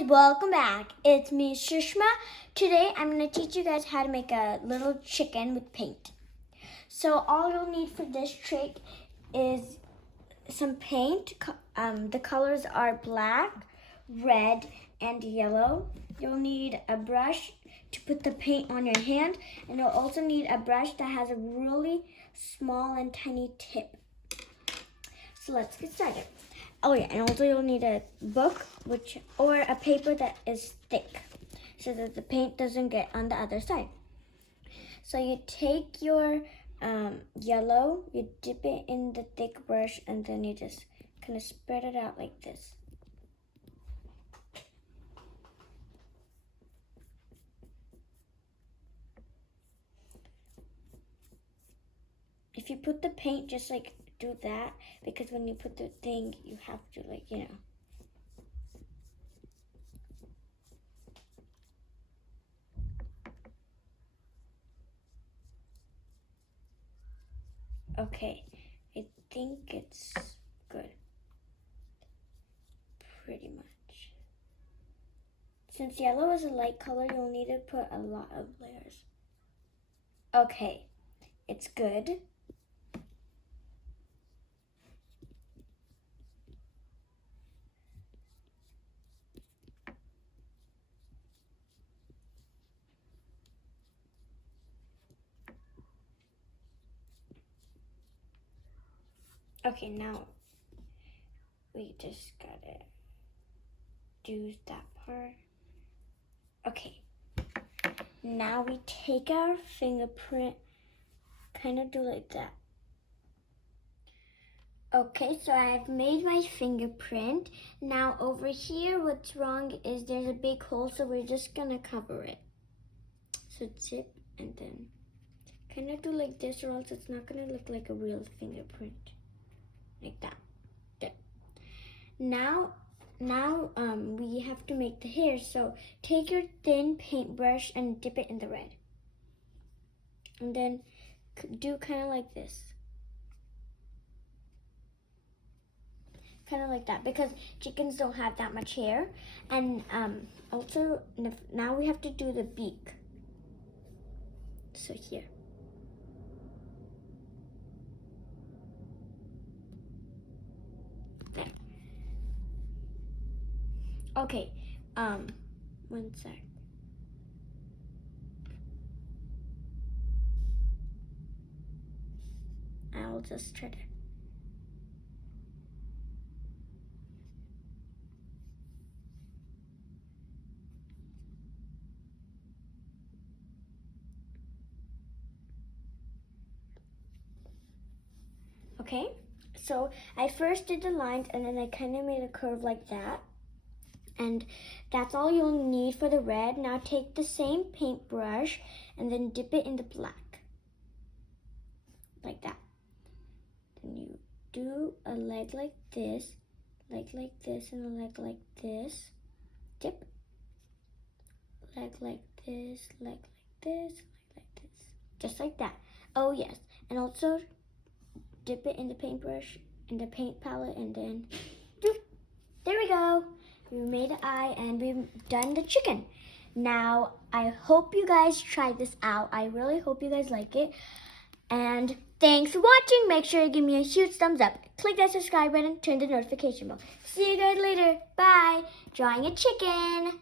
guys, welcome back. It's me, Sushma. Today I'm going to teach you guys how to make a little chicken with paint. So all you'll need for this trick is some paint. The colors are black, red, and yellow. You'll need a brush to put the paint on your hand, and you'll also need a brush that has a really small and tiny tip. So let's get started. Oh yeah, and also you'll need a book or a paper that is thick so that the paint doesn't get on the other side. So you take your yellow, you dip it in the thick brush, and then you just kind of spread it out like this. If you put the paint, just like do that, because when you put the thing, you have to Okay, I think it's good. Pretty much. Since yellow is a light color, you'll need to put a lot of layers. Okay, it's good. Okay, now we just gotta do that part. Okay, now we take our fingerprint, kind of do like that. Okay, so I've made my fingerprint. Now over here, what's wrong is there's a big hole, so we're just gonna cover it. So zip and then kind of do like this, or else it's not gonna look like a real fingerprint. Like that. There. Now we have to make the hair. So take your thin paintbrush and dip it in the red. And then do kind of like this. Kind of like that, because chickens don't have that much hair. And also now we have to do the beak. So here. There. Okay, 1 sec. I'll just try to. Okay, so I first did the lines, and then I kind of made a curve like that. And that's all you'll need for the red. Now take the same paintbrush and then dip it in the black. Like that. Then you do a leg like this, and a leg like this. Dip. Leg like this, leg like this, leg like this. Just like that. Oh yes. And also dip it in the paintbrush, in the paint palette, and then there we go. We made an eye and we've done the chicken. Now, I hope you guys try this out. I really hope you guys like it. And thanks for watching. Make sure you give me a huge thumbs up. Click that subscribe button, turn the notification bell. See you guys later. Bye. Drawing a chicken.